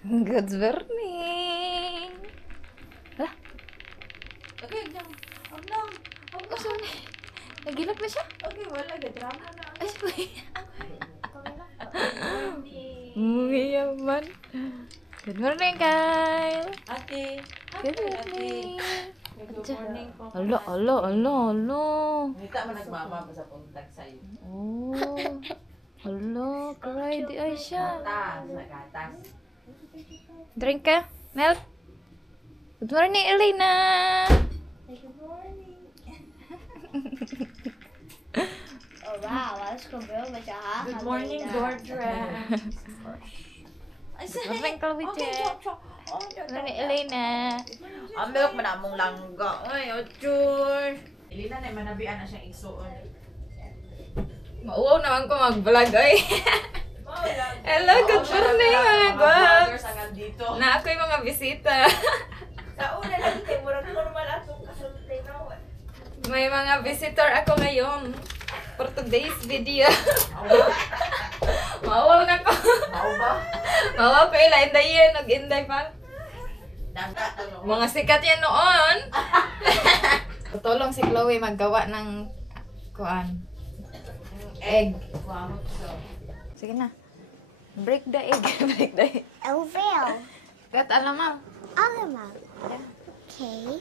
Good morning! Hala, Okay, lang. Huwag lang. Huwag lang. asa na? Nagilak na siya? Okay, wala. Gadrama na. Ay, sabay. Morning. Yaman. Good morning, Kyle! Ate. Good Ate. morning! Good morning po. Alo. Nita mo nagmama pa sa puntag sa'yo. Oh, alo, cry di ay siya. Gatas. Nagatas. Drink ka, Mel? Good morning, Elena! Good morning. Oh wow, let's go bro. Good morning, Dordra. Good morning, Kalwite. Good morning, Elena. Ang milk manamong langga. Ay, ochur. Ilina na manabian na siyang igsuon. Mauwaw naman ko mag-vlog, ay. Hello, good morning, mga guwaps. dito. Na ako yung mga bisita. Sa una lagi kay murag normal atong kasulti na. May mga visitor ako ngayon for today's video. Mauwaw na ko. Mao ba? Mauwaw ko ila, inday yan, nag-inday pa. Dangka to no. Mga sikat yan noon. Tutulong si Chloe maggawa ng kuan. Egg. Wow, so. Sige na. Break the egg. Break the egg. Elville. Kat alam mo. Alma. Okay.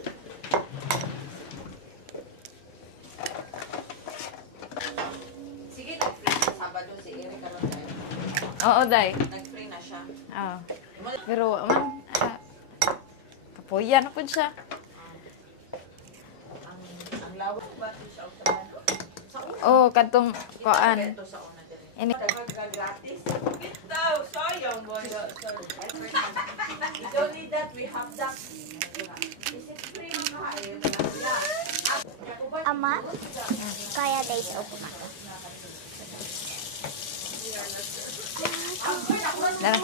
Sige, nag-free sa Sabado si Eric karon tayo. Oo, day. Nag-free na siya. Oo. Pero, man, kapuyan na po siya. Ang lawak ba ito siya automato? Sa una. Oo, katong kuan. Ito sa una din. Ini. Gratis. Bitaw, sayang mo. We don't need that. We have that. This is free mga kain. Ama, kaya days of Dara.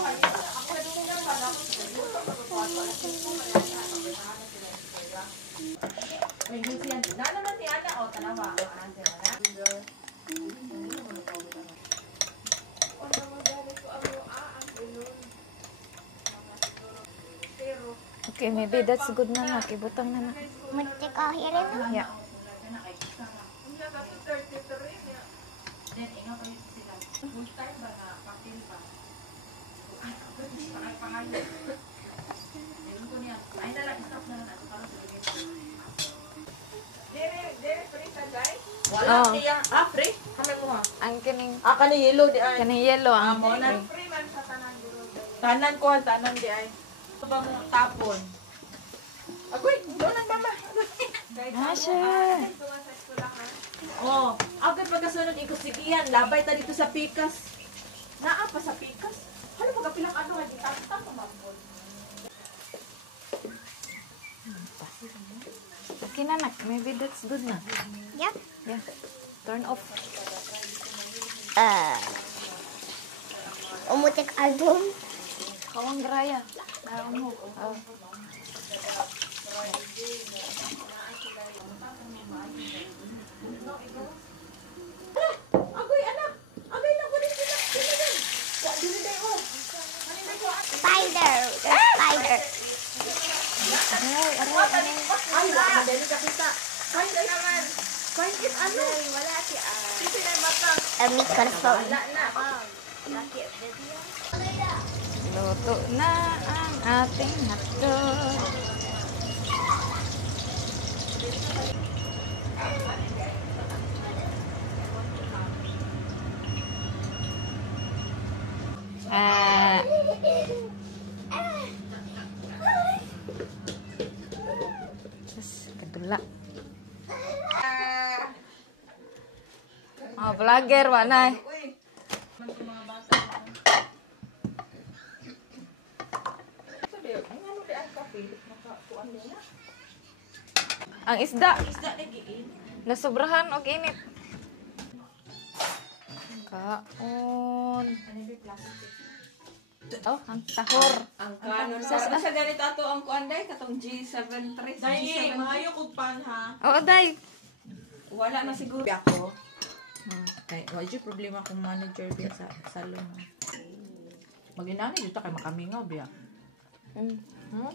May gusiyan. Na naman ni Ana o tanawa. Okay, maybe that's good na na. Kibutang na na. Muntik ka hirin. Yeah. Then, ingat kayo sila. Full time ba na papel ba? Pangalan. Meron ko niya. Ay na lang, stop na lang. Ito para sa lagay. Dere, free ka, guys? Wala Oh. niya. Ah, free? Kami mo ha. Ang kining Ah, kani yellow di ay. kaning yellow ang Mo na. Free man sa tanan duro. Tanan ko, tanan di ay. Ito ba mo tapon? Agoy, doon ang mama. Asha. Oh, agad pagkasunod iko sigiyan, labay ta dito sa Pikas. Naa pa sa Pikas. Ano magapilang ano nga di tanta mamambol. Okay na nak. Maybe that's good na. Yep. Yeah. Turn off. Umutik album. Kawang graya. Naroon mo. Oh. Agoy anak. Agoy na ko din sila. Sila din. Sa dili day oh. Spider. Spider. Ay, wala dali ka kita. Kain ka naman. Kain it ano? Wala si Sisi na mata. Microphone. Wala na. Luto na ang ating hotdog. Terus kedula. Oh, vlogger wanay. Uy. Ang isda Isda lagi in. nasobrahan og init. Kaon. Oh, ang tahor. Ang kanon sa sa ganito ato ang kuanday katong G73. Dai, maayo kog pan ha. Oo, day. Wala na siguro ako. Kay wala jud problema kung manager biya sa salon. Maginani dito kay makamingaw biya. Mm. Hmm?